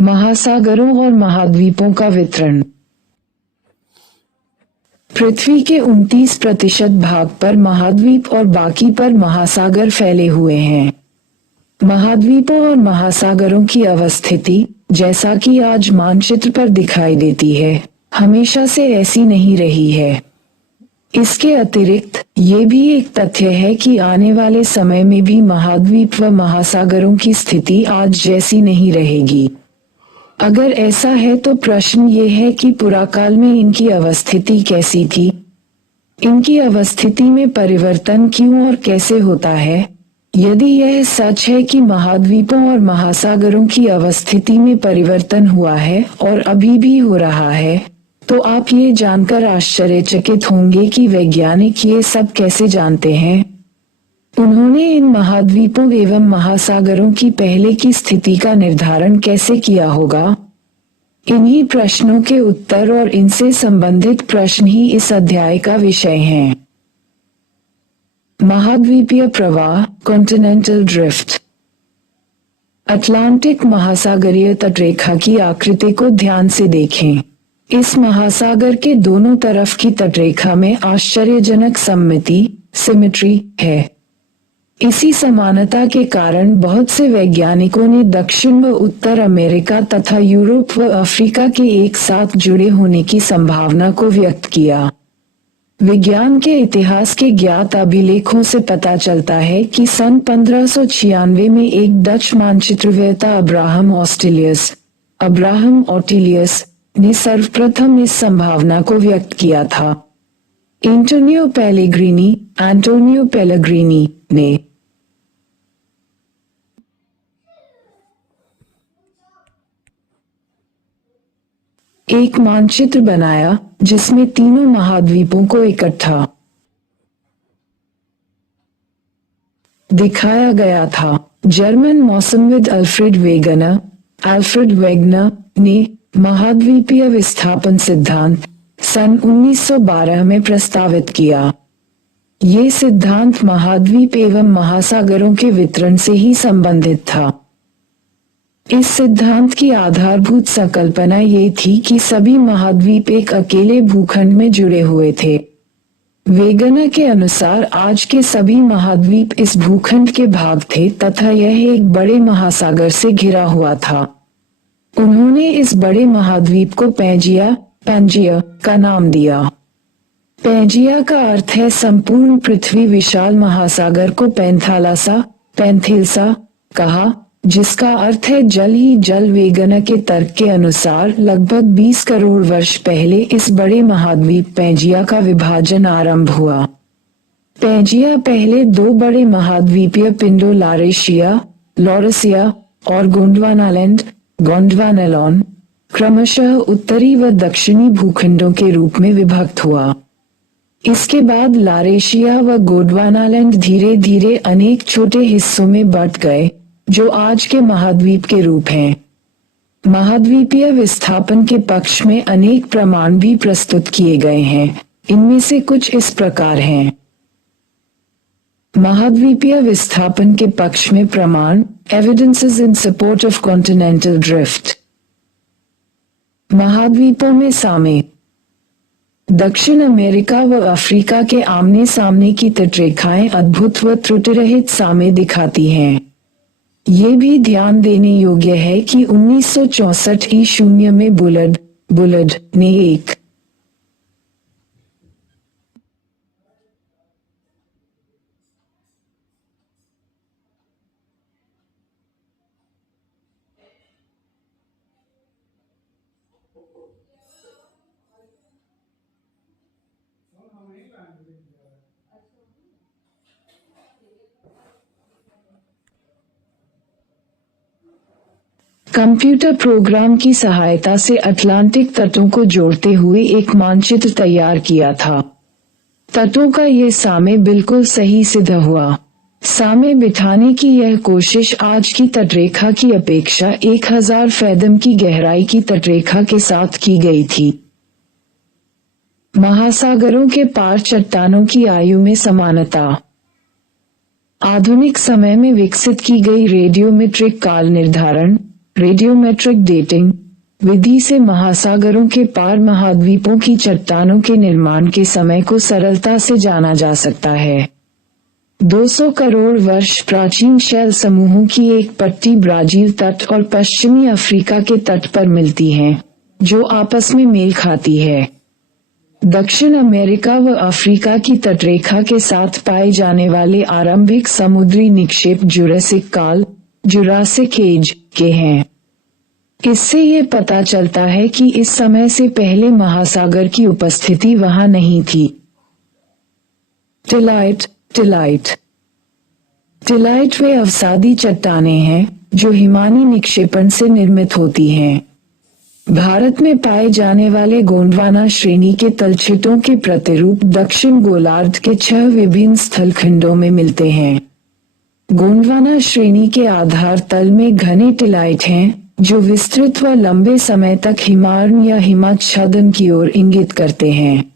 महासागरों और महाद्वीपों का वितरण। पृथ्वी के 29% भाग पर महाद्वीप और बाकी पर महासागर फैले हुए हैं। महाद्वीपों और महासागरों की अवस्थिति, जैसा कि आज मानचित्र पर दिखाई देती है, हमेशा से ऐसी नहीं रही है। इसके अतिरिक्त ये भी एक तथ्य है कि आने वाले समय में भी महाद्वीप व महासागरों की स्थिति आज जैसी नहीं रहेगी। अगर ऐसा है तो प्रश्न ये है कि पुराकाल में इनकी अवस्थिति कैसी थी? इनकी अवस्थिति में परिवर्तन क्यों और कैसे होता है? यदि यह सच है कि महाद्वीपों और महासागरों की अवस्थिति में परिवर्तन हुआ है और अभी भी हो रहा है, तो आप ये जानकर आश्चर्यचकित होंगे कि वैज्ञानिक ये सब कैसे जानते हैं। उन्होंने इन महाद्वीपों एवं महासागरों की पहले की स्थिति का निर्धारण कैसे किया होगा? इन्हीं प्रश्नों के उत्तर और इनसे संबंधित प्रश्न ही इस अध्याय का विषय हैं। महाद्वीपीय प्रवाह, कॉन्टिनेंटल ड्रिफ्ट। अटलांटिक महासागरीय तटरेखा की आकृति को ध्यान से देखें। इस महासागर के दोनों तरफ की तटरेखा में आश्चर्यजनक सिमेट्री है। इसी समानता के कारण बहुत से वैज्ञानिकों ने दक्षिण व उत्तर अमेरिका तथा यूरोप व अफ्रीका के एक साथ जुड़े होने की संभावना को व्यक्त किया। विज्ञान के इतिहास के ज्ञात अभिलेखों से पता चलता है कि सन 1596 में एक डच मानचित्रवेत्ता अब्राहम ऑटिलियस ने सर्वप्रथम इस संभावना को व्यक्त किया था। एंटोनियो पेलेग्रिनी ने एक मानचित्र बनाया जिसमें तीनों महाद्वीपों को इकट्ठा दिखाया गया था। जर्मन मौसमविद अल्फ्रेड वेगनर ने महाद्वीपीय विस्थापन सिद्धांत सन 1912 में प्रस्तावित किया। ये सिद्धांत महाद्वीप एवं महासागरों के वितरण से ही संबंधित था। इस सिद्धांत की आधारभूत संकल्पना ये थी कि सभी महाद्वीप एक अकेले भूखंड में जुड़े हुए थे। वेगनर के अनुसार आज के सभी महाद्वीप इस भूखंड के भाग थे तथा यह एक बड़े महासागर से घिरा हुआ था। उन्होंने इस बड़े महाद्वीप को पैंजिया का नाम दिया। पैंजिया का अर्थ है संपूर्ण पृथ्वी। विशाल महासागर को पैंथेल्सा कहा, जिसका अर्थ है जल ही जल। वेगनर के तर्क के अनुसार लगभग 20 करोड़ वर्ष पहले इस बड़े महाद्वीप पैंजिया का विभाजन आरंभ हुआ। पैंजिया पहले दो बड़े महाद्वीपीय पिंडों लॉरेशिया और गोंडवानालॉन क्रमशः उत्तरी व दक्षिणी भूखंडों के रूप में विभक्त हुआ। इसके बाद लॉरेशिया व गोंडवानालैंड धीरे धीरे अनेक छोटे हिस्सों में बंट गए, जो आज के महाद्वीप के रूप हैं। महाद्वीपीय विस्थापन के पक्ष में अनेक प्रमाण भी प्रस्तुत किए गए हैं। इनमें से कुछ इस प्रकार हैं। महाद्वीपीय विस्थापन के पक्ष में प्रमाण, evidences in support of continental drift. महाद्वीपों में सामे। दक्षिण अमेरिका व अफ्रीका के आमने सामने की तटरेखाएं अद्भुत व त्रुटिरहित सामे दिखाती हैं। ये भी ध्यान देने योग्य है कि 1964 ई-0 में बुलर्ड ने एक कंप्यूटर प्रोग्राम की सहायता से अटलांटिक तटों को जोड़ते हुए एक मानचित्र तैयार किया था। तटों का ये सामे बिल्कुल सही सिद्ध हुआ। सामे बिठाने की यह कोशिश आज की तटरेखा की अपेक्षा 1000 फैदम की गहराई की तटरेखा के साथ की गई थी। महासागरों के पार चट्टानों की आयु में समानता। आधुनिक समय में विकसित की गई रेडियोमेट्रिक काल निर्धारण रेडियोमेट्रिक डेटिंग विधि से महासागरों के पार महाद्वीपों की चट्टानों के निर्माण के समय को सरलता से जाना जा सकता है। 200 करोड़ वर्ष प्राचीन शैल समूहों की एक पट्टी ब्राजील तट और पश्चिमी अफ्रीका के तट पर मिलती है, जो आपस में मेल खाती है। दक्षिण अमेरिका व अफ्रीका की तटरेखा के साथ पाए जाने वाले आरंभिक समुद्री निक्षेप जुरासिक काल जुरासिक एज के हैं। इससे ये पता चलता है कि इस समय से पहले महासागर की उपस्थिति वहां नहीं थी। टिलाइट टिलाइट वे अवसादी चट्टानें हैं जो हिमानी निक्षेपण से निर्मित होती हैं। भारत में पाए जाने वाले गोंडवाना श्रेणी के तलछटों के प्रतिरूप दक्षिण गोलार्ध के 6 विभिन्न स्थलखंडों में मिलते हैं। गोंडवाना श्रेणी के आधार तल में घने टिलाइट हैं, जो विस्तृत व लंबे समय तक हिमार्ण या हिमाच्छादन की ओर इंगित करते हैं।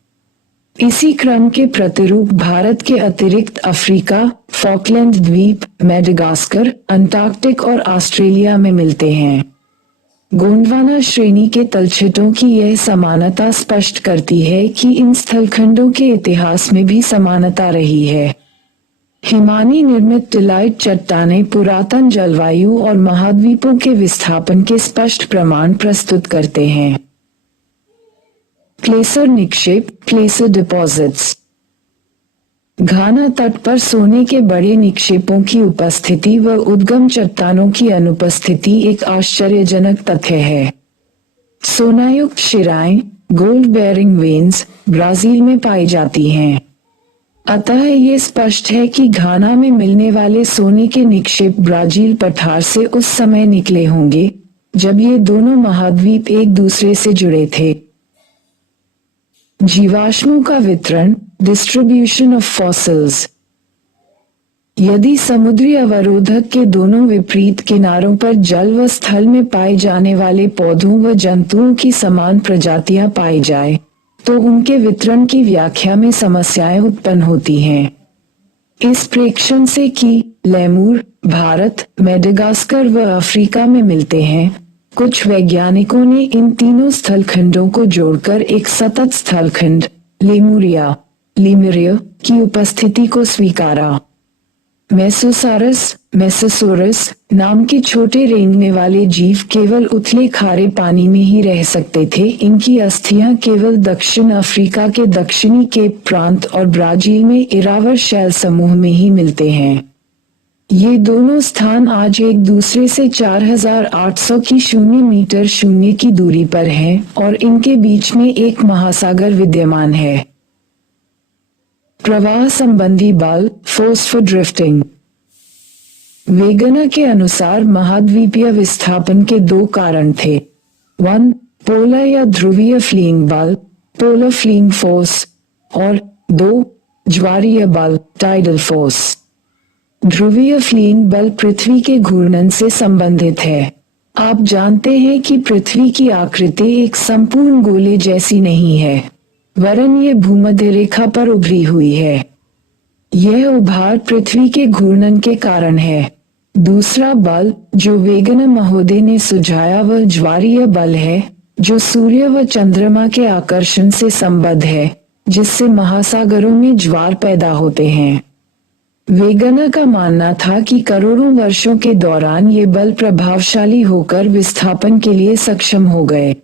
इसी क्रम के प्रतिरूप भारत के अतिरिक्त अफ्रीका, फॉकलैंड द्वीप, मेडागास्कर, अंटार्कटिक और ऑस्ट्रेलिया में मिलते हैं। गोंडवाना श्रेणी के तलछटों की यह समानता स्पष्ट करती है कि इन स्थलखंडों के इतिहास में भी समानता रही है। हिमानी निर्मित टिलाइट चट्टानें पुरातन जलवायु और महाद्वीपों के विस्थापन के स्पष्ट प्रमाण प्रस्तुत करते हैं। प्लेसर निक्षेप प्लेसर डिपॉजिट्स घाना तट पर सोने के बड़े निक्षेपों की उपस्थिति व उद्गम चट्टानों की अनुपस्थिति एक आश्चर्यजनक तथ्य है। सोनायुक्त शिराएं गोल्ड बेयरिंग वेन्स ब्राजील में पाई जाती हैं। अतः ये स्पष्ट है कि घाना में मिलने वाले सोने के निक्षेप ब्राजील पठार से उस समय निकले होंगे जब ये दोनों महाद्वीप एक दूसरे से जुड़े थे। जीवाश्मों का वितरण डिस्ट्रीब्यूशन ऑफ फॉसिल्स यदि समुद्री अवरोधक के दोनों विपरीत किनारों पर जल व स्थल में पाए जाने वाले पौधों व जंतुओं की समान प्रजातियां पाई जाए तो उनके वितरण की व्याख्या में समस्याएं उत्पन्न होती हैं। इस प्रेक्षण से कि लेमूर भारत, मेडागास्कर व अफ्रीका में मिलते हैं, कुछ वैज्ञानिकों ने इन तीनों स्थलखंडों को जोड़कर एक सतत स्थलखंड लेमुरिया की उपस्थिति को स्वीकारा। मेसोसोरस नाम के छोटे रेंगने वाले जीव केवल उथले खारे पानी में ही रह सकते थे। इनकी अस्थियां केवल दक्षिण अफ्रीका के दक्षिणी केप प्रांत और ब्राजील में इरावर शैल समूह में ही मिलते हैं। ये दोनों स्थान आज एक दूसरे से 4800 की 0 मीटर 0 की दूरी पर हैं और इनके बीच में एक महासागर विद्यमान है। प्रवाह संबंधी बल फोर्स ड्रिफ्टिंग वेगना के अनुसार महाद्वीपीय विस्थापन के 2 कारण थे। 1. पोलर या ध्रुवीय फ्लीइंग बल पोलर फ्लीइंग फोर्स और 2. ज्वारीय बल टाइडल फोर्स। ध्रुवीय फ्लीइंग बल पृथ्वी के घूर्णन से संबंधित है। आप जानते हैं कि पृथ्वी की आकृति एक संपूर्ण गोले जैसी नहीं है, वरन ये भूमध्य रेखा पर उभरी हुई है। यह उभार पृथ्वी के घूर्णन के कारण है। दूसरा बल जो वेगना महोदय ने सुझाया वह ज्वारीय बल है, जो सूर्य व चंद्रमा के आकर्षण से संबद्ध है, जिससे महासागरों में ज्वार पैदा होते हैं। वेगना का मानना था कि करोड़ों वर्षों के दौरान ये बल प्रभावशाली होकर विस्थापन के लिए सक्षम हो गए।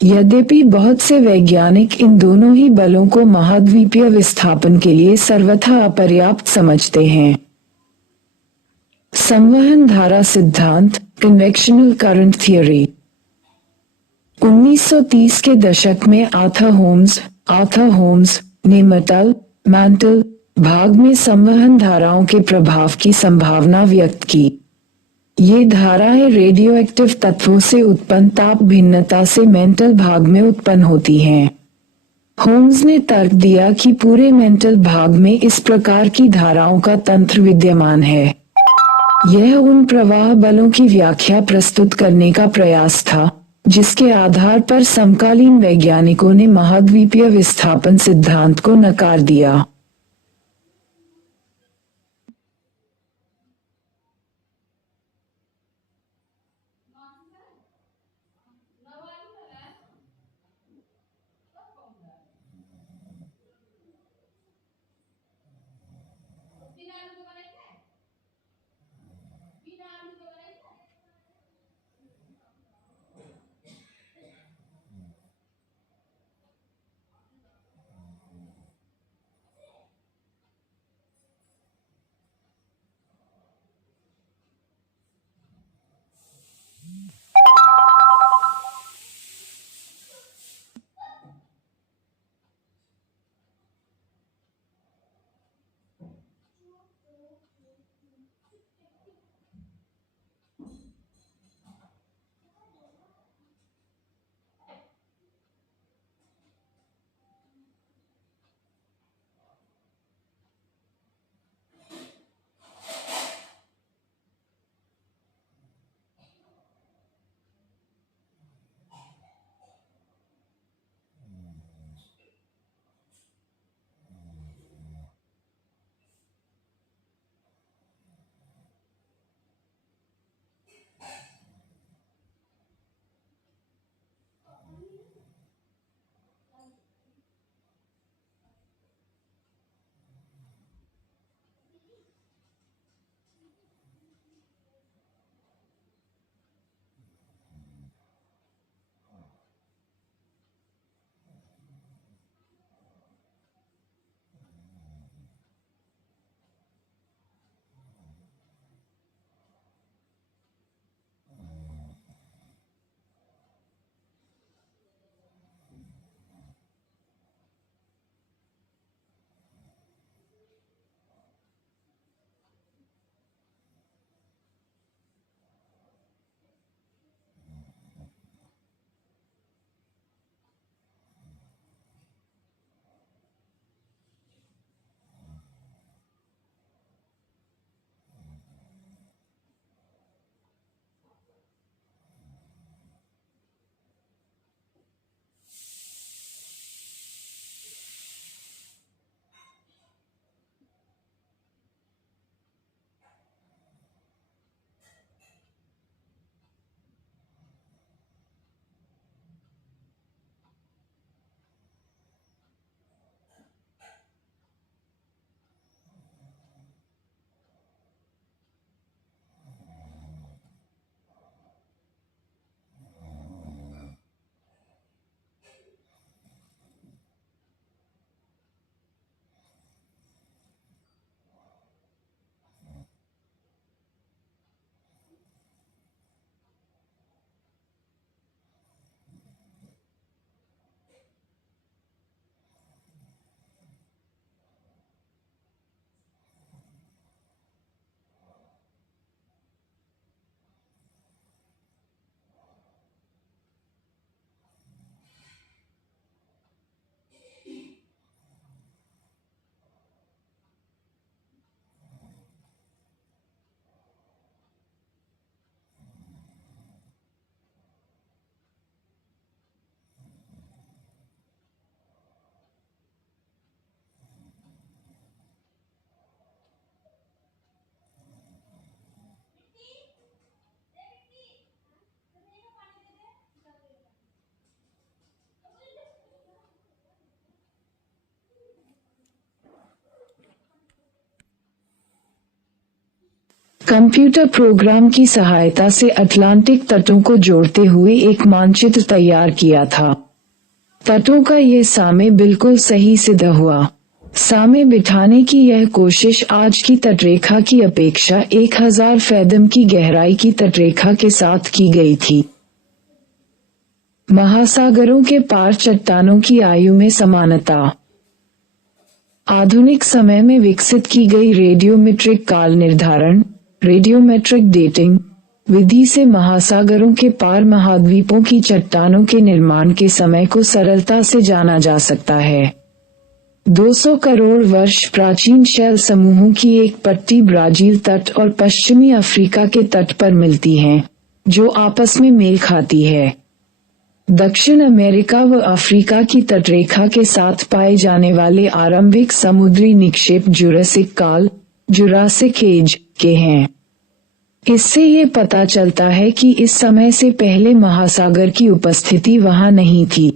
यद्यपि बहुत से वैज्ञानिक इन दोनों ही बलों को महाद्वीपीय विस्थापन के लिए सर्वथा अपर्याप्त समझते हैं। संवहन धारा सिद्धांत कन्वेक्शनल करंट थ्योरी 1930 के दशक में आर्थर होम्स ने मैंटल भाग में संवहन धाराओं के प्रभाव की संभावना व्यक्त की। ये धाराएं रेडियोएक्टिव तत्वों से उत्पन्न ताप भिन्नता से मेंटल भाग में उत्पन्न होती हैं। होम्स ने तर्क दिया कि पूरे मेंटल भाग में इस प्रकार की धाराओं का तंत्र विद्यमान है। यह उन प्रवाह बलों की व्याख्या प्रस्तुत करने का प्रयास था जिसके आधार पर समकालीन वैज्ञानिकों ने महाद्वीपीय विस्थापन सिद्धांत को नकार दिया। कंप्यूटर प्रोग्राम की सहायता से अटलांटिक तटों को जोड़ते हुए एक मानचित्र तैयार किया था। तटों का ये सामे बिल्कुल सही सिद्ध हुआ। सामे बिठाने की यह कोशिश आज की तटरेखा की अपेक्षा 1000 फैदम की गहराई की तटरेखा के साथ की गई थी। महासागरों के पार चट्टानों की आयु में समानता। आधुनिक समय में विकसित की गई रेडियोमेट्रिक काल निर्धारण रेडियोमेट्रिक डेटिंग विधि से महासागरों के पार महाद्वीपों की चट्टानों के निर्माण के समय को सरलता से जाना जा सकता है। 200 करोड़ वर्ष प्राचीन शैल समूहों की एक पट्टी ब्राजील तट और पश्चिमी अफ्रीका के तट पर मिलती है, जो आपस में मेल खाती है। दक्षिण अमेरिका व अफ्रीका की तटरेखा के साथ पाए जाने वाले आरंभिक समुद्री निक्षेप जुरासिक काल जुरासिक एज के हैं। इससे ये पता चलता है कि इस समय से पहले महासागर की उपस्थिति वहां नहीं थी।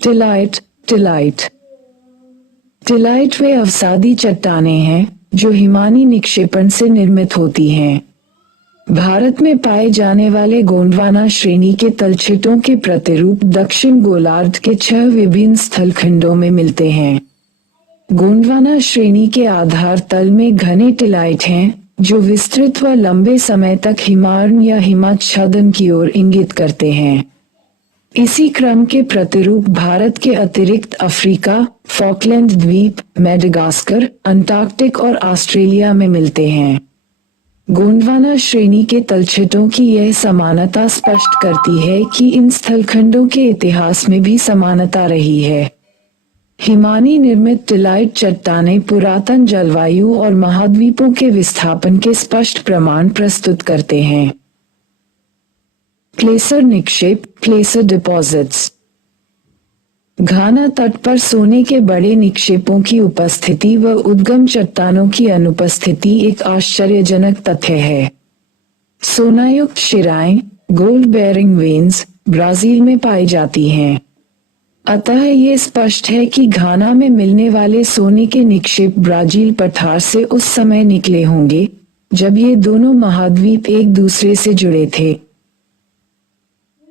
टिलाइट टिलाइट वे अवसादी चट्टानें हैं जो हिमानी निक्षेपण से निर्मित होती हैं। भारत में पाए जाने वाले गोंडवाना श्रेणी के तलछटों के प्रतिरूप दक्षिण गोलार्ध के 6 विभिन्न स्थलखंडों में मिलते हैं। गोंडवाना श्रेणी के आधार तल में घने टिलाइट हैं, जो विस्तृत व लंबे समय तक हिमार्ण या हिमाच्छादन की ओर इंगित करते हैं। इसी क्रम के प्रतिरूप भारत के अतिरिक्त अफ्रीका, फॉकलैंड द्वीप, मेडागास्कर, अंटार्कटिक और ऑस्ट्रेलिया में मिलते हैं। गोंडवाना श्रेणी के तलछटों की यह समानता स्पष्ट करती है कि इन स्थलखंडों के इतिहास में भी समानता रही है। हिमानी निर्मित टिलाइट चट्टानें पुरातन जलवायु और महाद्वीपों के विस्थापन के स्पष्ट प्रमाण प्रस्तुत करते हैं। प्लेसर निक्षेप प्लेसर डिपॉजिट्स। घाना तट पर सोने के बड़े निक्षेपों की उपस्थिति व उद्गम चट्टानों की अनुपस्थिति एक आश्चर्यजनक तथ्य है। सोनायुक्त शिराएं गोल्ड बेयरिंग वेन्स ब्राजील में पाई जाती हैं। अतः ये स्पष्ट है कि घाना में मिलने वाले सोने के निक्षेप ब्राजील पठार से उस समय निकले होंगे जब ये दोनों महाद्वीप एक दूसरे से जुड़े थे।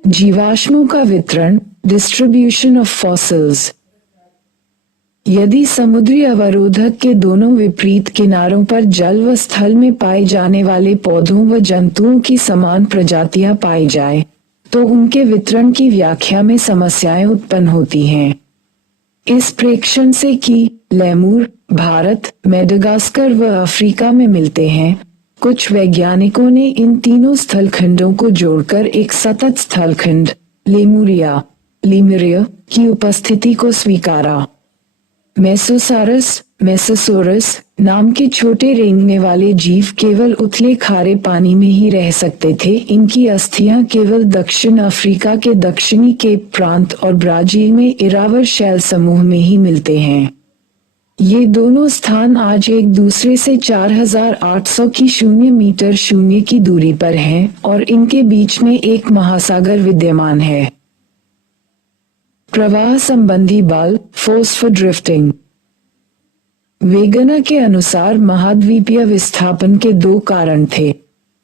जीवाश्मों का वितरण डिस्ट्रीब्यूशन ऑफ फॉसिल्स। यदि समुद्री अवरोधक के दोनों विपरीत किनारों पर जल व स्थल में पाए जाने वाले पौधों व जंतुओं की समान प्रजातियां पाई जाए, तो उनके वितरण की व्याख्या में समस्याएं उत्पन्न होती हैं। इस प्रेक्षण से कि लेमूर भारत, मेडागास्कर व अफ्रीका में मिलते हैं, कुछ वैज्ञानिकों ने इन तीनों स्थलखंडों को जोड़कर एक सतत स्थलखंड लेमुरिया की उपस्थिति को स्वीकारा। मेसोसोरस नाम के छोटे रेंगने वाले जीव केवल उथले खारे पानी में ही रह सकते थे। इनकी अस्थियां केवल दक्षिण अफ्रीका के दक्षिणी केप प्रांत और ब्राजील में इरावर शैल समूह में ही मिलते हैं। ये दोनों स्थान आज एक दूसरे से 4800 की 0 मीटर 0 की दूरी पर हैं और इनके बीच में एक महासागर विद्यमान है। प्रवाह संबंधी बल फोर्स फॉर ड्रिफ्टिंग। वेगना के अनुसार महाद्वीपीय विस्थापन के 2 कारण थे।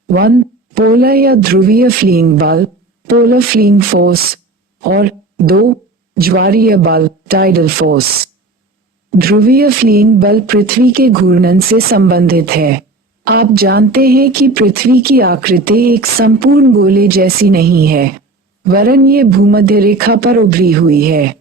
1. पोलर या ध्रुवीय फ्लीइंग बल पोलर फ्लीइंग फोर्स और 2. ज्वारीय बल टाइडल फोर्स। ध्रुवीय फ्लीइंग बल पृथ्वी के घूर्णन से संबंधित है। आप जानते हैं कि पृथ्वी की आकृति एक संपूर्ण गोले जैसी नहीं है, वरन ये भूमध्य रेखा पर उभरी हुई है।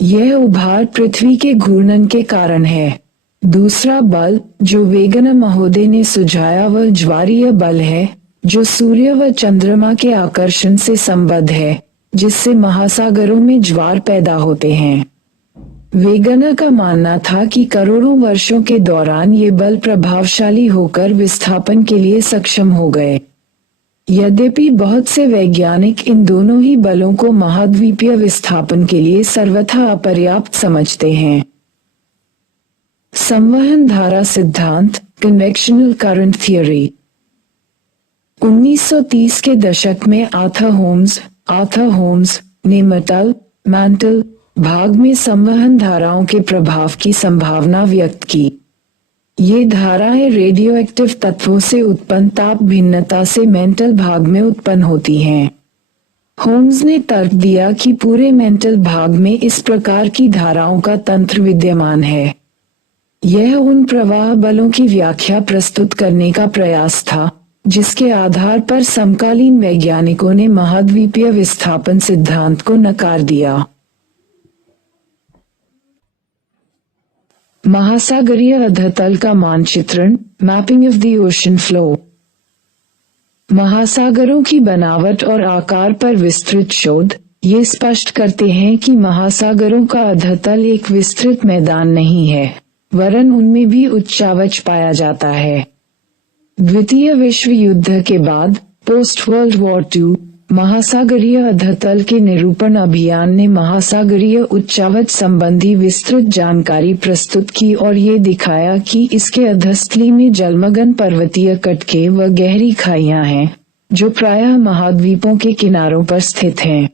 यह उभार पृथ्वी के घूर्णन के कारण है। दूसरा बल जो वेगना महोदय ने सुझाया वह ज्वारीय बल है, जो सूर्य व चंद्रमा के आकर्षण से संबद्ध है, जिससे महासागरों में ज्वार पैदा होते हैं। वेगना का मानना था कि करोड़ों वर्षों के दौरान ये बल प्रभावशाली होकर विस्थापन के लिए सक्षम हो गए। यद्यपि बहुत से वैज्ञानिक इन दोनों ही बलों को महाद्वीपीय विस्थापन के लिए सर्वथा अपर्याप्त समझते हैं। संवहन धारा सिद्धांत कन्वेक्शनल करंट थ्योरी। 1930 के दशक में आर्थर होम्स ने मैंटल भाग में संवहन धाराओं के प्रभाव की संभावना व्यक्त की। ये धाराएं रेडियो एक्टिव तत्वों से उत्पन्न ताप भिन्नता से मेंटल भाग में उत्पन्न होती हैं। होम्स ने तर्क दिया कि पूरे मेंटल भाग में इस प्रकार की धाराओं का तंत्र विद्यमान है। यह उन प्रवाह बलों की व्याख्या प्रस्तुत करने का प्रयास था जिसके आधार पर समकालीन वैज्ञानिकों ने महाद्वीपीय विस्थापन सिद्धांत को नकार दिया। महासागरीय अधतल का मानचित्रण, mapping of the ocean floor. महासागरों की बनावट और आकार पर विस्तृत शोध ये स्पष्ट करते हैं कि महासागरों का अधतल एक विस्तृत मैदान नहीं है, वरन उनमें भी उच्चावच पाया जाता है। द्वितीय विश्व युद्ध के बाद पोस्ट वर्ल्ड वॉर II महासागरीय अधतल के निरूपण अभियान ने महासागरीय उच्चावच संबंधी विस्तृत जानकारी प्रस्तुत की और ये दिखाया कि इसके अधस्थली में जलमग्न पर्वतीय कटके व गहरी खाइयां हैं जो प्रायः महाद्वीपों के किनारों पर स्थित हैं।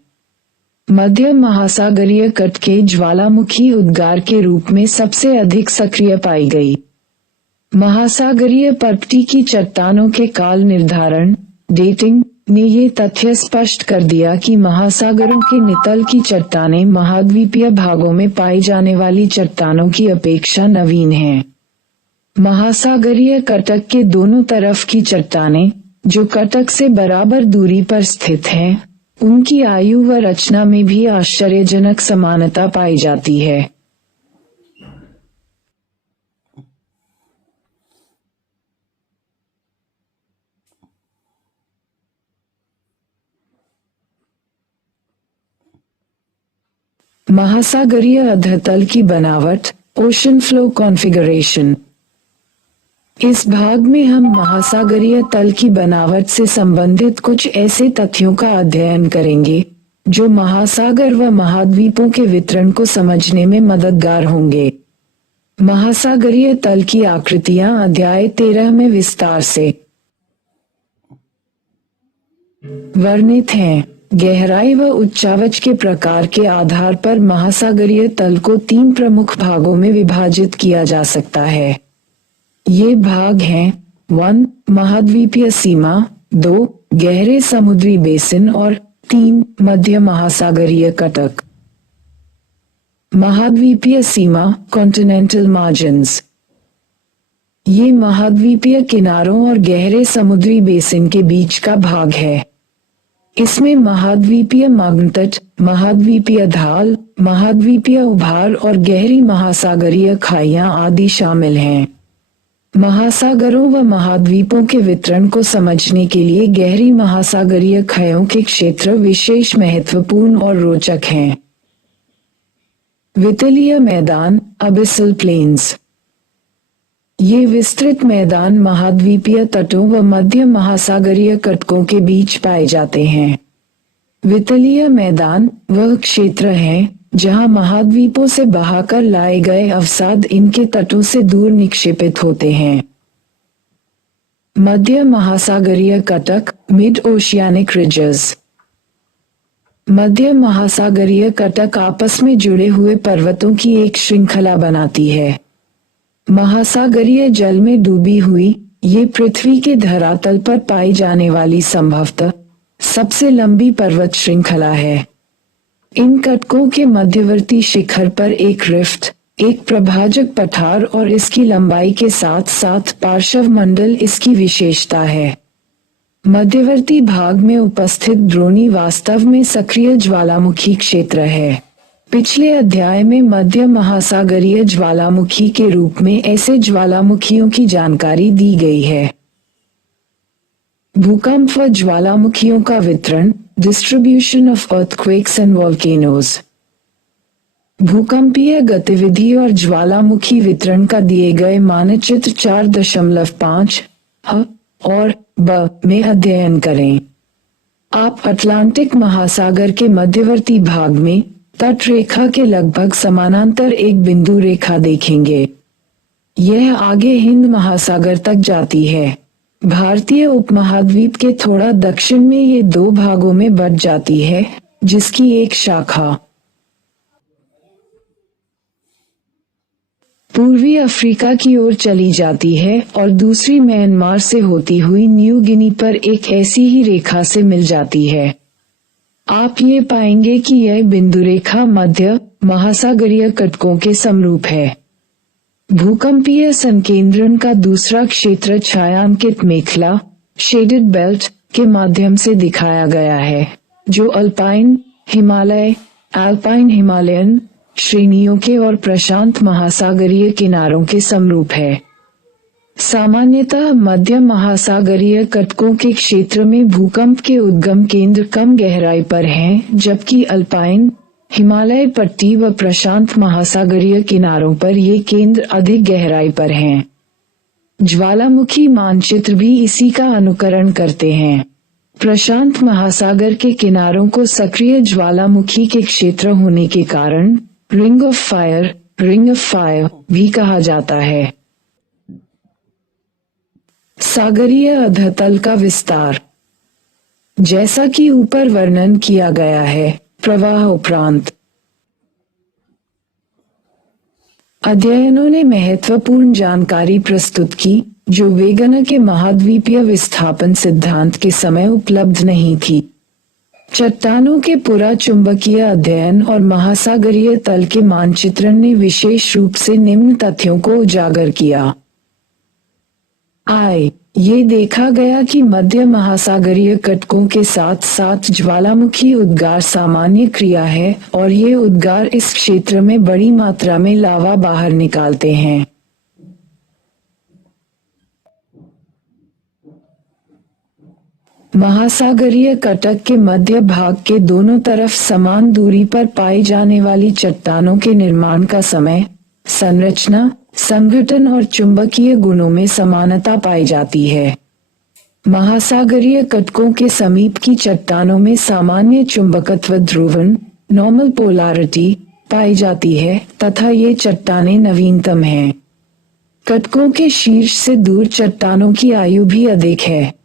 मध्य महासागरीय कटके ज्वालामुखी उद्गार के रूप में सबसे अधिक सक्रिय पाई गई। महासागरीय पर्वती की चट्टानों के काल निर्धारण डेटिंग ने ये तथ्य स्पष्ट कर दिया कि महासागरों के नितल की चट्टानें महाद्वीपीय भागों में पाई जाने वाली चट्टानों की अपेक्षा नवीन हैं। महासागरीय कटक के दोनों तरफ की चट्टानें जो कटक से बराबर दूरी पर स्थित हैं, उनकी आयु व रचना में भी आश्चर्यजनक समानता पाई जाती है। महासागरीय अधतल की बनावट, ओशन फ्लो कॉन्फ़िगरेशन। इस भाग में हम महासागरीय तल की बनावट से संबंधित कुछ ऐसे तथ्यों का अध्ययन करेंगे जो महासागर व महाद्वीपों के वितरण को समझने में मददगार होंगे। महासागरीय तल की आकृतियां अध्याय 13 में विस्तार से वर्णित हैं। गहराई व उच्चावच के प्रकार के आधार पर महासागरीय तल को 3 प्रमुख भागों में विभाजित किया जा सकता है। ये भाग हैं 1. महाद्वीपीय सीमा, 2. गहरे समुद्री बेसिन और 3. मध्य महासागरीय कटक। महाद्वीपीय सीमा, कॉन्टिनेंटल मार्जिन्स। ये महाद्वीपीय किनारों और गहरे समुद्री बेसिन के बीच का भाग है। इसमें महाद्वीपीय मग्नतट, महाद्वीपीय ढाल, महाद्वीपीय उभार और गहरी महासागरीय खाइयां आदि शामिल हैं। महासागरों व महाद्वीपों के वितरण को समझने के लिए गहरी महासागरीय खाइयों के क्षेत्र विशेष महत्वपूर्ण और रोचक हैं। वितलीय मैदान, अबिसल प्लेन्स। ये विस्तृत मैदान महाद्वीपीय तटों व मध्य महासागरीय कटकों के बीच पाए जाते हैं। वितलीय मैदान वह क्षेत्र है जहां महाद्वीपों से बहाकर लाए गए अवसाद इनके तटों से दूर निक्षेपित होते हैं। मध्य महासागरीय कटक, मिड ओशियानिक रिजेस। मध्य महासागरीय कटक आपस में जुड़े हुए पर्वतों की एक श्रृंखला बनाती है। महासागरीय जल में डूबी हुई ये पृथ्वी के धरातल पर पाई जाने वाली संभवतः सबसे लंबी पर्वत श्रृंखला है। इन कटकों के मध्यवर्ती शिखर पर एक रिफ्ट, एक प्रभाजक पठार और इसकी लंबाई के साथ साथ पार्श्व मंडल इसकी विशेषता है। मध्यवर्ती भाग में उपस्थित द्रोणी वास्तव में सक्रिय ज्वालामुखी क्षेत्र है। पिछले अध्याय में मध्य महासागरीय ज्वालामुखी के रूप में ऐसे ज्वालामुखियों की जानकारी दी गई है। भूकंप व ज्वालामुखियों का वितरण, distribution of earthquakes and volcanoes. भूकंपीय गतिविधि और ज्वालामुखी वितरण का दिए गए मानचित्र 4.5 और ब में अध्ययन करें। आप अटलांटिक महासागर के मध्यवर्ती भाग में तट रेखा के लगभग समानांतर एक बिंदु रेखा देखेंगे। यह आगे हिंद महासागर तक जाती है। भारतीय उपमहाद्वीप के थोड़ा दक्षिण में ये 2 भागों में बंट जाती है, जिसकी एक शाखा पूर्वी अफ्रीका की ओर चली जाती है और दूसरी म्यांमार से होती हुई न्यू गिनी पर एक ऐसी ही रेखा से मिल जाती है। आप ये पाएंगे कि यह बिंदु रेखा मध्य महासागरीय कटकों के समरूप है। भूकंपीय संकेंद्रण का दूसरा क्षेत्र छायांकित मेखला शेडेड बेल्ट के माध्यम से दिखाया गया है, जो अल्पाइन हिमालयन श्रेणियों के और प्रशांत महासागरीय किनारों के समरूप है। सामान्यतः मध्य महासागरीय कटकों के क्षेत्र में भूकंप के उद्गम केंद्र कम गहराई पर हैं, जबकि अल्पाइन हिमालय पट्टी व प्रशांत महासागरीय किनारों पर ये केंद्र अधिक गहराई पर हैं। ज्वालामुखी मानचित्र भी इसी का अनुकरण करते हैं। प्रशांत महासागर के किनारों को सक्रिय ज्वालामुखी के क्षेत्र होने के कारण रिंग ऑफ फायर भी कहा जाता है। सागरीय अधतल का विस्तार। जैसा कि ऊपर वर्णन किया गया है, प्रवाह उपरांत अध्ययनों ने महत्वपूर्ण जानकारी प्रस्तुत की जो वेगन के महाद्वीपीय विस्थापन सिद्धांत के समय उपलब्ध नहीं थी। चट्टानों के पुरा चुंबकीय अध्ययन और महासागरीय तल के मानचित्रण ने विशेष रूप से निम्न तथ्यों को उजागर किया। ये देखा गया कि मध्य महासागरीय कटकों के साथ साथ ज्वालामुखी उद्गार सामान्य क्रिया है और ये उद्गार इस क्षेत्र में बड़ी मात्रा में लावा बाहर निकालते हैं। महासागरीय कटक के मध्य भाग के दोनों तरफ समान दूरी पर पाई जाने वाली चट्टानों के निर्माण का समय, संरचना, संगठन और चुंबकीय गुणों में समानता पाई जाती है। महासागरीय कटकों के समीप की चट्टानों में सामान्य चुंबकत्व ध्रुवण नॉर्मल पोलैरिटी पाई जाती है तथा ये चट्टानें नवीनतम हैं। कटकों के शीर्ष से दूर चट्टानों की आयु भी अधिक है।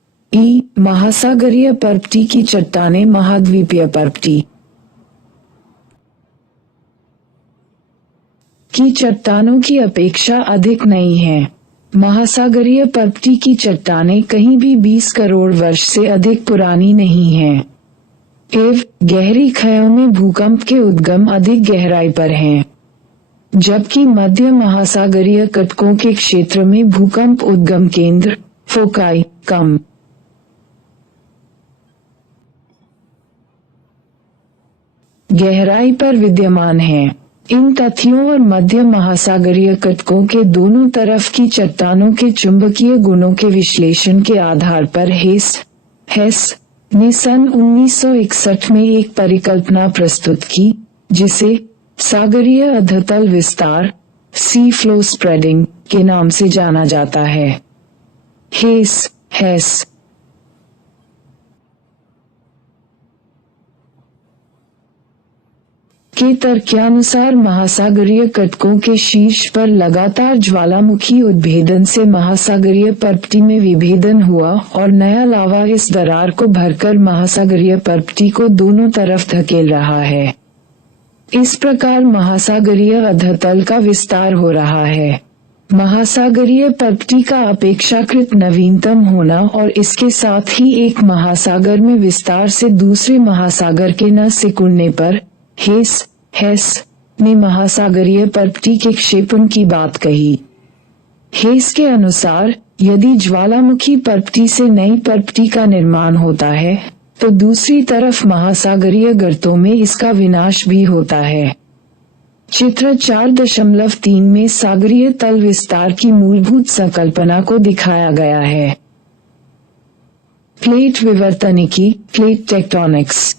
महासागरीय पर्वती की चट्टानें महाद्वीपीय पर्वती की चट्टानों की अपेक्षा अधिक नई हैं। महासागरीय पर्वती की चट्टानें कहीं भी 20 करोड़ वर्ष से अधिक पुरानी नहीं हैं। गहरी खायों में भूकंप के उद्गम अधिक गहराई पर हैं, जबकि मध्य महासागरीय कटकों के क्षेत्र में भूकंप उद्गम केंद्र फोकाई कम गहराई पर विद्यमान हैं। इन तथ्यों और मध्य महासागरीय कटकों के दोनों तरफ की चट्टानों के चुंबकीय गुणों के विश्लेषण के आधार पर हेस ने सन 1961 में एक परिकल्पना प्रस्तुत की, जिसे सागरीय अधतल विस्तार सी फ्लो स्प्रेडिंग के नाम से जाना जाता है। हेस के तर्कानुसार महासागरीय कटकों के शीर्ष पर लगातार ज्वालामुखी उद्भेदन से महासागरीय पर्वती में विभेदन हुआ और नया लावा इस दरार को भरकर महासागरीय पर्वती को दोनों तरफ धकेल रहा है। इस प्रकार महासागरीय अधतल का विस्तार हो रहा है। महासागरीय पर्वती का अपेक्षाकृत नवीनतम होना और इसके साथ ही एक महासागर में विस्तार से दूसरे महासागर के न सिकुड़ने पर हेस ने महासागरीय पर्वती के क्षेपण की बात कही। हेस के अनुसार यदि ज्वालामुखी पर्वती से नई पर्वती का निर्माण होता है तो दूसरी तरफ महासागरीय गर्तों में इसका विनाश भी होता है। चित्र 4.3 में सागरीय तल विस्तार की मूलभूत संकल्पना को दिखाया गया है। प्लेट विवर्तनिकी प्लेट टेक्टोनिक्स।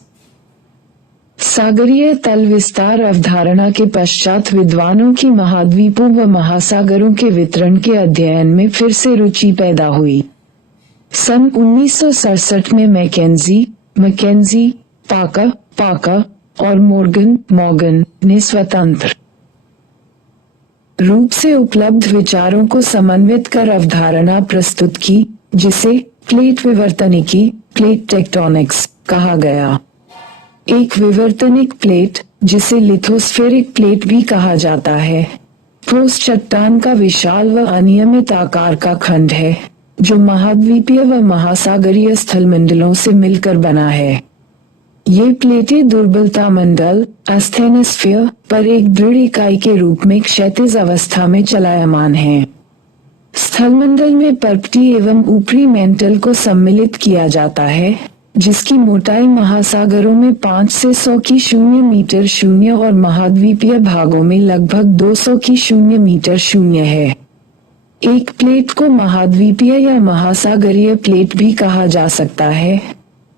सागरीय तल विस्तार अवधारणा के पश्चात विद्वानों की महाद्वीपों व महासागरों के वितरण के अध्ययन में फिर से रुचि पैदा हुई। सन 1967 में मैकेंजी, पाका और मॉर्गन ने स्वतंत्र रूप से उपलब्ध विचारों को समन्वित कर अवधारणा प्रस्तुत की, जिसे प्लेट विवर्तनिकी प्लेट टेक्टोनिक्स कहा गया। एक विवर्तनिक प्लेट, जिसे लिथोस्फेरिक प्लेट भी कहा जाता है, ठोस चट्टान का विशाल व अनियमित आकार का खंड है जो महाद्वीपीय व महासागरीय स्थलमंडलों से मिलकर बना है। ये प्लेटें दुर्बलता मंडल एस्थेनोस्फीयर पर एक दृढ़ इकाई के रूप में क्षैतिज अवस्था में चलायमान हैं। स्थलमंडल में पर्पटी एवं ऊपरी मेंटल को सम्मिलित किया जाता है जिसकी मोटाई महासागरों में 5 से 100 की 0 मीटर 0 और महाद्वीपीय भागों में लगभग 200 की 0 मीटर 0 है। एक प्लेट को महाद्वीपीय या महासागरीय प्लेट भी कहा जा सकता है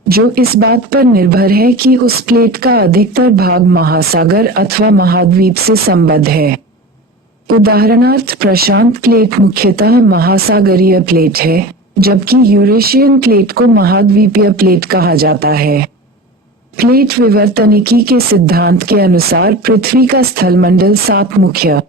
जो इस बात पर निर्भर है कि उस प्लेट का अधिकतर भाग महासागर अथवा महाद्वीप से संबद्ध है। उदाहरणार्थ प्रशांत प्लेट मुख्यतः महासागरीय प्लेट है जबकि यूरेशियन प्लेट को महाद्वीपीय प्लेट कहा जाता है। प्लेट विवर्तनिकी के सिद्धांत के अनुसार पृथ्वी का स्थलमंडल 7 मुख्य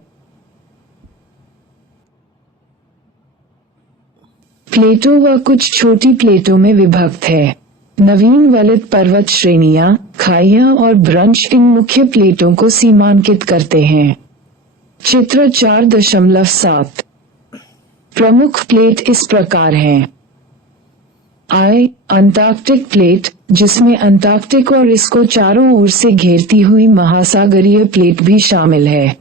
प्लेटों व कुछ छोटी प्लेटों में विभक्त है। नवीन वलित पर्वत श्रेणियां, खाइयां और ब्रंश इन मुख्य प्लेटों को सीमांकित करते हैं। चित्र 4.7 प्रमुख प्लेट इस प्रकार हैं। आई अंटार्कटिक प्लेट जिसमें अंटार्कटिक और इसको चारों ओर से घेरती हुई महासागरीय प्लेट भी शामिल है।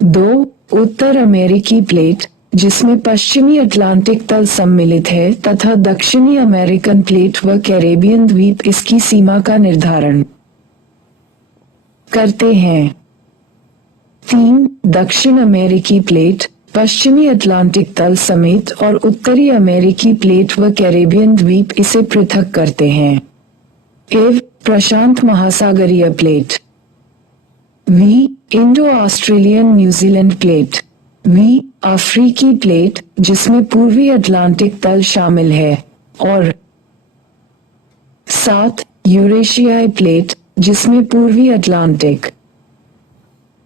2 उत्तर अमेरिकी प्लेट जिसमें पश्चिमी अटलांटिक तल सम्मिलित है तथा दक्षिणी अमेरिकन प्लेट व कैरेबियन द्वीप इसकी सीमा का निर्धारण करते हैं। 3 दक्षिण अमेरिकी प्लेट पश्चिमी अटलांटिक तल समेत और उत्तरी अमेरिकी प्लेट व कैरेबियन द्वीप इसे पृथक करते हैं। प्रशांत महासागरीय plate. V Indo Australian New Zealand plate. V अफ्रीकी प्लेट जिसमें पूर्वी अटलांटिक तल शामिल है और 7 यूरेशियाई प्लेट जिसमें पूर्वी अटलांटिक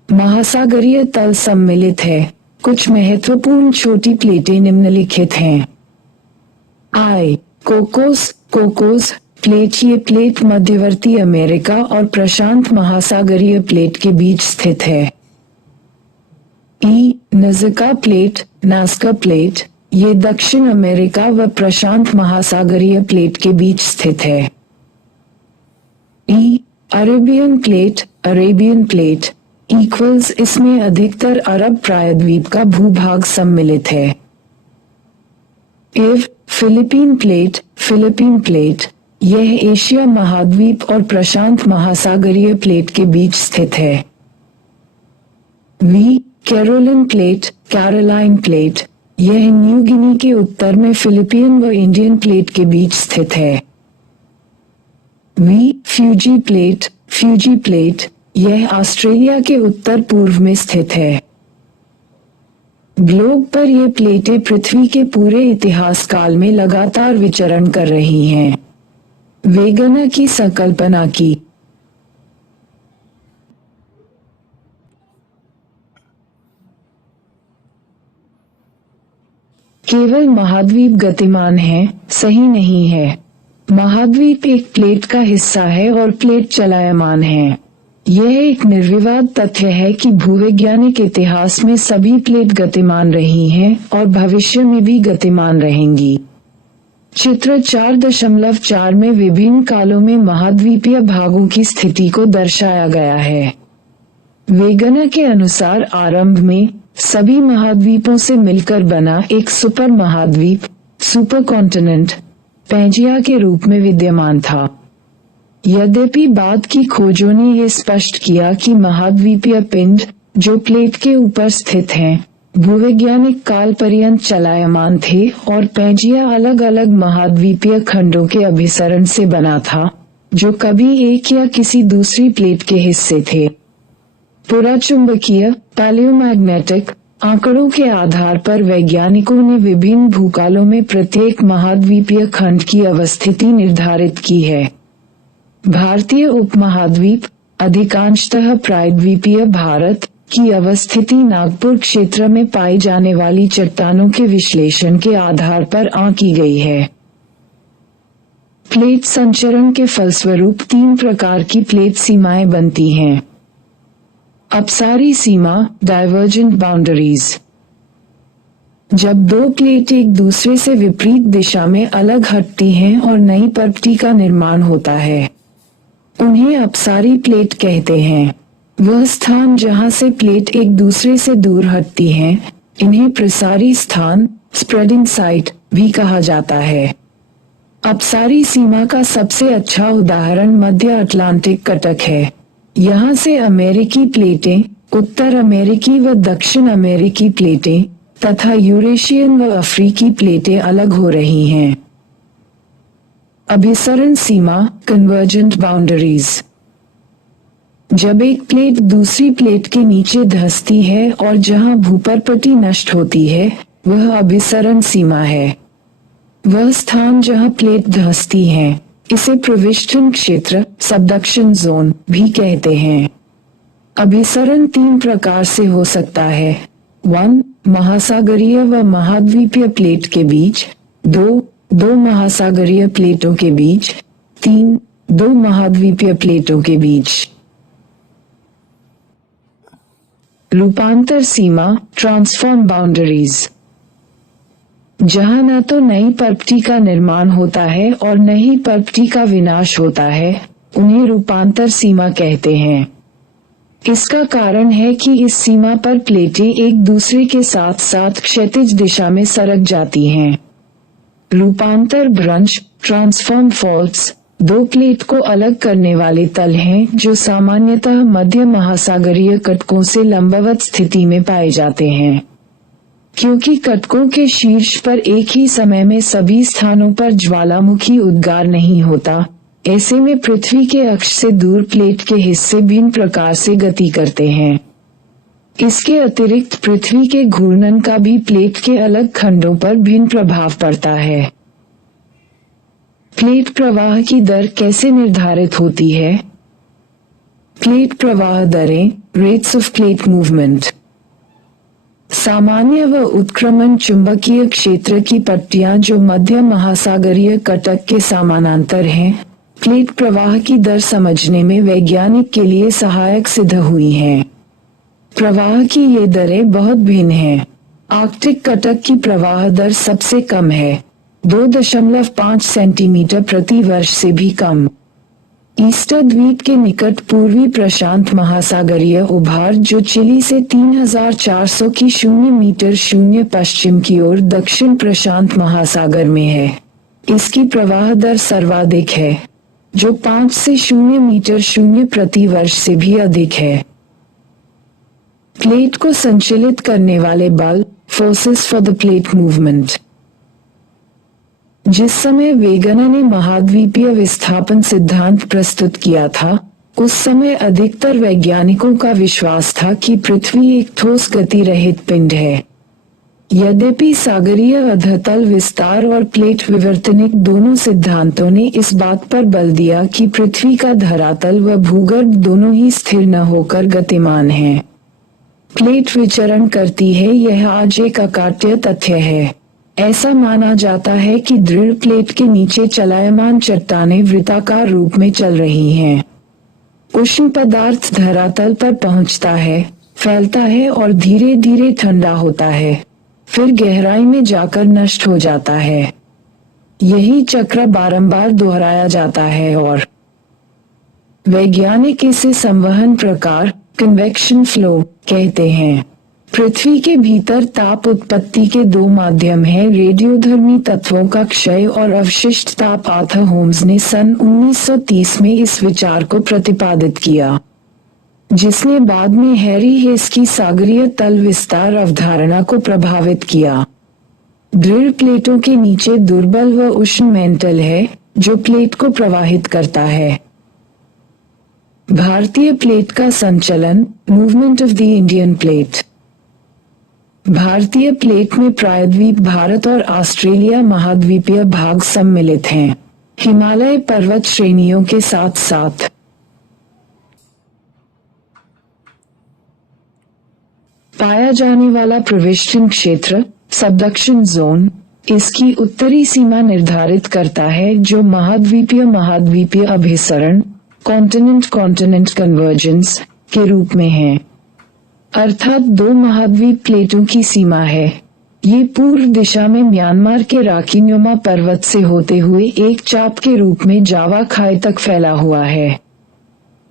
महासागरीय तल सम्मिलित है। कुछ महत्वपूर्ण छोटी प्लेटें निम्नलिखित हैं। आई कोकोस प्लेट। ये प्लेट मध्यवर्ती अमेरिका और प्रशांत महासागरीय प्लेट के बीच स्थित है। नज़का प्लेट। ये दक्षिण अमेरिका व प्रशांत महासागरीय प्लेट के बीच स्थित है। अरेबियन प्लेट इक्वल्स इसमें अधिकतर अरब प्रायद्वीप का भूभाग सम्मिलित है। फिलिपीन प्लेट यह एशिया महाद्वीप और प्रशांत महासागरीय प्लेट के बीच स्थित है। कैरोलिन प्लेट यह न्यू गिनी के उत्तर में फिलिपियन व इंडियन प्लेट के बीच स्थित है। फ्यूजी प्लेट यह ऑस्ट्रेलिया के उत्तर पूर्व में स्थित है। ग्लोब पर ये प्लेटें पृथ्वी के पूरे इतिहास काल में लगातार विचरण कर रही हैं। वेगना की संकल्पना की। केवल महाद्वीप गतिमान है, सही नहीं है। महाद्वीप एक प्लेट का हिस्सा है और प्लेट चलायमान है। यह एक निर्विवाद तथ्य है कि भूवैज्ञानिक इतिहास में सभी प्लेट गतिमान रही हैं और भविष्य में भी गतिमान रहेंगी। चित्र 4.4 में विभिन्न कालों में महाद्वीपीय भागों की स्थिति को दर्शाया गया है। वेगना के अनुसार आरंभ में सभी महाद्वीपों से मिलकर बना एक सुपर महाद्वीप सुपर कॉन्टिनेंट पैंजिया के रूप में विद्यमान था। यद्यपि बाद की खोजों ने ये स्पष्ट किया कि महाद्वीपीय पिंड जो प्लेट के ऊपर स्थित हैं, भूवैज्ञानिक काल पर्यंत चलायमान थे और पैंजिया अलग अलग महाद्वीपीय खंडों के अभिसरण से बना था जो कभी एक या किसी दूसरी प्लेट के हिस्से थे। पुराचुंबकीय पैलियोमैग्नेटिक आंकड़ों के आधार पर वैज्ञानिकों ने विभिन्न भूकालों में प्रत्येक महाद्वीपीय खंड की अवस्थिति निर्धारित की है। भारतीय उपमहाद्वीप अधिकांशतः प्रायद्वीपीय भारत की अवस्थिति नागपुर क्षेत्र में पाई जाने वाली चट्टानों के विश्लेषण के आधार पर आंकी गई है। प्लेट संचरण के फलस्वरूप 3 प्रकार की प्लेट सीमाएं बनती हैं। अपसारी सीमा, डाइवर्जेंट बाउंड्रीज। जब दो प्लेट एक दूसरे से विपरीत दिशा में अलग हटती हैं और नई परपटी का निर्माण होता है, उन्हें अपसारी प्लेट कहते हैं। वह स्थान जहां से प्लेट एक दूसरे से दूर हटती हैं, इन्हें प्रसारी स्थान, स्प्रेडिंग साइट भी कहा जाता है। अपसारी सीमा का सबसे अच्छा उदाहरण मध्य अटलांटिक कटक है। यहाँ से अमेरिकी प्लेटें, उत्तर अमेरिकी व दक्षिण अमेरिकी प्लेटें तथा यूरेशियन व अफ्रीकी प्लेटें अलग हो रही हैं। अभिसरण सीमा, कन्वर्जेंट बाउंड्रीज। जब एक प्लेट दूसरी प्लेट के नीचे धंसती है और जहां भूपरपटी नष्ट होती है, वह अभिसरण सीमा है। वह स्थान जहां प्लेट धंसती है, इसे प्रविष्टन क्षेत्र, सबडक्शन जोन भी कहते हैं। अभिसरण 3 प्रकार से हो सकता है। 1. महासागरीय व महाद्वीपीय प्लेट के बीच। 2. दो महासागरीय प्लेटों के बीच। 3. दो महाद्वीपीय प्लेटों के बीच। रूपांतर सीमा, ट्रांसफॉर्म बाउंड्रीज। जहां न तो नई परपटी का निर्माण होता है और न ही परपटी का विनाश होता है, उन्हें रूपांतर सीमा कहते हैं। इसका कारण है कि इस सीमा पर प्लेटें एक दूसरे के साथ साथ क्षैतिज दिशा में सरक जाती हैं। रूपांतर ब्रंच, ट्रांसफॉर्म फॉल्ट्स, दो प्लेट को अलग करने वाले तल हैं जो सामान्यतः मध्य महासागरीय कटकों से लंबवत स्थिति में पाए जाते हैं। क्योंकि कटकों के शीर्ष पर एक ही समय में सभी स्थानों पर ज्वालामुखी उद्गार नहीं होता, ऐसे में पृथ्वी के अक्ष से दूर प्लेट के हिस्से भिन्न प्रकार से गति करते हैं। इसके अतिरिक्त पृथ्वी के घूर्णन का भी प्लेट के अलग खंडों पर भिन्न प्रभाव पड़ता है। प्लेट प्रवाह की दर कैसे निर्धारित होती है? प्लेट प्रवाह दरें, रेट्स ऑफ प्लेट मूवमेंट। सामान्य व उत्क्रमण चुंबकीय क्षेत्र की पट्टियां जो मध्य महासागरीय कटक के समानांतर हैं, प्लेट प्रवाह की दर समझने में वैज्ञानिक के लिए सहायक सिद्ध हुई हैं। प्रवाह की ये दरें बहुत भिन्न हैं। आर्कटिक कटक की प्रवाह दर सबसे कम है, 2.5 सेंटीमीटर प्रति वर्ष से भी कम। ईस्टर द्वीप के निकट पूर्वी प्रशांत महासागरीय उभार जो चिली से 3400 की 0 मीटर 0 पश्चिम की ओर दक्षिण प्रशांत महासागर में है, इसकी प्रवाह दर सर्वाधिक है, जो 5 से 0 मीटर 0 प्रति वर्ष से भी अधिक है। प्लेट को संचालित करने वाले बल, forces for the plate movement. जिस समय वेगनर ने महाद्वीपीय विस्थापन सिद्धांत प्रस्तुत किया था, उस समय अधिकतर वैज्ञानिकों का विश्वास था कि पृथ्वी एक ठोस गति रहित पिंड है। यद्यपि सागरीय अधतल विस्तार और प्लेट विवर्तनिक दोनों सिद्धांतों ने इस बात पर बल दिया कि पृथ्वी का धरातल व भूगर्भ दोनों ही स्थिर न होकर गतिमान है। प्लेट विचरण करती है, यह आज एक अकाट्य तथ्य है। ऐसा माना जाता है कि दृढ़ प्लेट के नीचे चलायमान चट्टानें वृत्ताकार रूप में चल रही हैं। उष्ण पदार्थ धरातल पर पहुंचता है, फैलता है और धीरे धीरे ठंडा होता है, फिर गहराई में जाकर नष्ट हो जाता है। यही चक्र बारंबार दोहराया जाता है और वैज्ञानिक इसे संवहन प्रकार, कन्वेक्शन फ्लो कहते हैं। पृथ्वी के भीतर ताप उत्पत्ति के दो माध्यम हैं, रेडियोधर्मी तत्वों का क्षय और अवशिष्ट ताप। आर्थर होम्स ने सन 1930 में इस विचार को प्रतिपादित किया, जिसने बाद में हैरी हेस की सागरीय तल विस्तार अवधारणा को प्रभावित किया। दृढ़ प्लेटों के नीचे दुर्बल व उष्ण मेंटल है जो प्लेट को प्रवाहित करता है। भारतीय प्लेट का संचलन, movement of the Indian plate. भारतीय प्लेट में प्रायद्वीप भारत और ऑस्ट्रेलिया महाद्वीपीय भाग सम्मिलित हैं, हिमालय पर्वत श्रेणियों के साथ साथ। पाया जाने वाला प्रविष्टन क्षेत्र, सबडक्शन जोन, इसकी उत्तरी सीमा निर्धारित करता है जो महाद्वीपीय अभिसरण, कॉन्टिनेंट कॉन्टिनेंट कन्वर्जेंस के रूप में है। अर्थात 2 महाद्वीप प्लेटों की सीमा है। ये पूर्व दिशा में म्यांमार के राखीन्योमा पर्वत से होते हुए एक चाप के रूप में जावा खाई तक फैला हुआ है।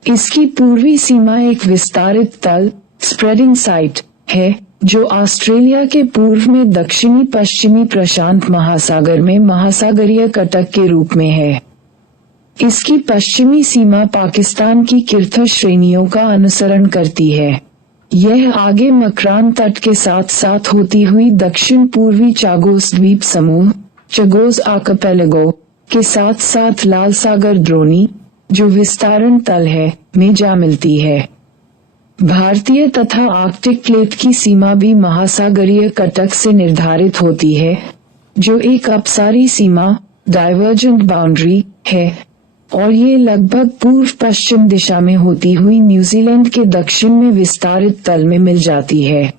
इसकी पूर्वी सीमा एक विस्तारित तल स्प्रेडिंग साइट है जो ऑस्ट्रेलिया के पूर्व में दक्षिणी पश्चिमी प्रशांत महासागर में महासागरीय कटक के रूप में है। इसकी पश्चिमी सीमा पाकिस्तान की किर्थर श्रेणियों का अनुसरण करती है। यह आगे मकरान तट के साथ साथ होती हुई दक्षिण पूर्वी चागोस द्वीप समूह चगोस आर्किपेलागो के साथ साथ लाल सागर द्रोणी जो विस्तारण तल है में जा मिलती है। भारतीय तथा आर्कटिक प्लेट की सीमा भी महासागरीय कटक से निर्धारित होती है जो एक अपसारी सीमा डाइवर्जेंट बाउंड्री है और ये लगभग पूर्व पश्चिम दिशा में होती हुई न्यूजीलैंड के दक्षिण में विस्तारित तल में मिल जाती है।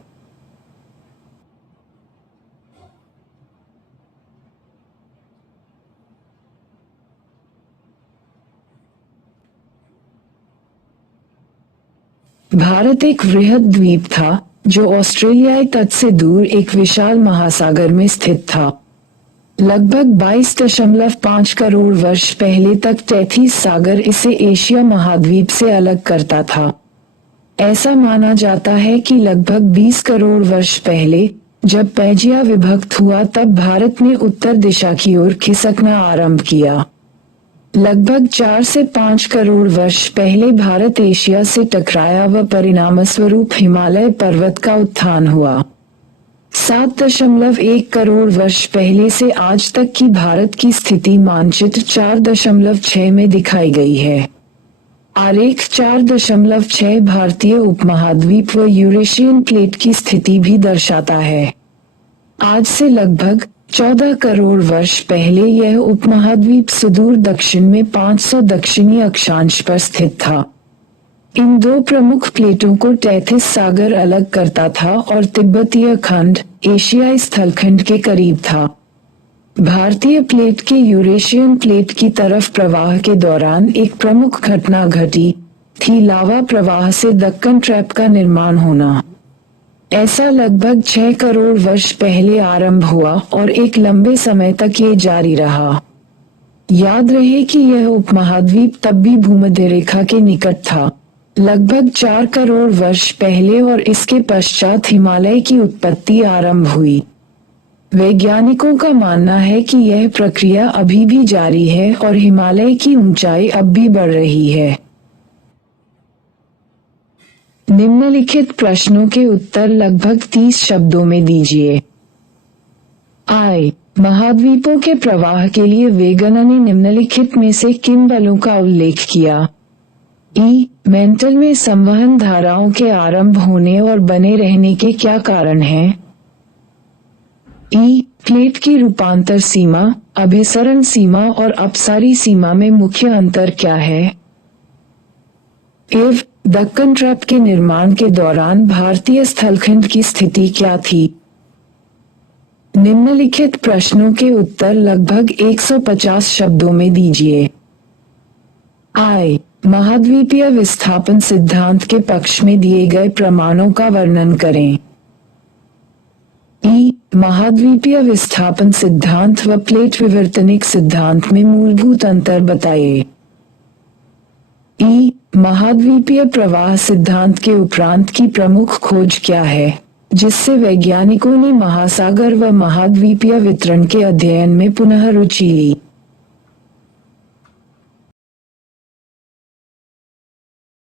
भारत एक वृहद द्वीप था जो ऑस्ट्रेलियाई तट से दूर एक विशाल महासागर में स्थित था। लगभग 22.5 करोड़ वर्ष पहले तक टेथीस सागर इसे एशिया महाद्वीप से अलग करता था। ऐसा माना जाता है कि लगभग 20 करोड़ वर्ष पहले जब पैंजिया विभक्त हुआ तब भारत ने उत्तर दिशा की ओर खिसकना आरंभ किया। लगभग 4 से 5 करोड़ वर्ष पहले भारत एशिया से टकराया व परिणामस्वरूप हिमालय पर्वत का उत्थान हुआ। 7.1 करोड़ वर्ष पहले से आज तक की भारत की स्थिति मानचित्र 4.6 में दिखाई गई है। आरेख 4.6 भारतीय उपमहाद्वीप व यूरेशियन प्लेट की स्थिति भी दर्शाता है। आज से लगभग 14 करोड़ वर्ष पहले यह उपमहाद्वीप सुदूर दक्षिण में 500 दक्षिणी अक्षांश पर स्थित था। इन 2 प्रमुख प्लेटों को टेथिस सागर अलग करता था और तिब्बतीय खंड एशियाई स्थलखंड के करीब था। भारतीय प्लेट के यूरेशियन प्लेट की तरफ प्रवाह के दौरान एक प्रमुख घटना घटी थी लावा प्रवाह से दक्कन ट्रैप का निर्माण होना। ऐसा लगभग 6 करोड़ वर्ष पहले आरंभ हुआ और एक लंबे समय तक ये जारी रहा। याद रहे कि यह उपमहाद्वीप तब भी भूमध्य रेखा के निकट था, लगभग 4 करोड़ वर्ष पहले, और इसके पश्चात हिमालय की उत्पत्ति आरंभ हुई। वैज्ञानिकों का मानना है कि यह प्रक्रिया अभी भी जारी है और हिमालय की ऊंचाई अब भी बढ़ रही है। निम्नलिखित प्रश्नों के उत्तर लगभग 30 शब्दों में दीजिए। आई महाद्वीपों के प्रवाह के लिए वेगन ने निम्नलिखित में से किन बलों का उल्लेख किया? ई मेंटल में संवहन धाराओं के आरंभ होने और बने रहने के क्या कारण हैं? ई प्लेट की रूपांतर सीमा, अभिसरण सीमा और अपसारी सीमा में मुख्य अंतर क्या है? इव दक्कन ट्रैप के निर्माण के दौरान भारतीय स्थलखंड की स्थिति क्या थी? निम्नलिखित प्रश्नों के उत्तर लगभग 150 शब्दों में दीजिए। आई महाद्वीपीय विस्थापन सिद्धांत के पक्ष में दिए गए प्रमाणों का वर्णन करें। ई महाद्वीपीय विस्थापन सिद्धांत व प्लेट विवर्तनिक सिद्धांत में मूलभूत अंतर बताइए। ई महाद्वीपीय प्रवाह सिद्धांत के उपरांत की प्रमुख खोज क्या है जिससे वैज्ञानिकों ने महासागर व महाद्वीपीय वितरण के अध्ययन में पुनः रुचि ली?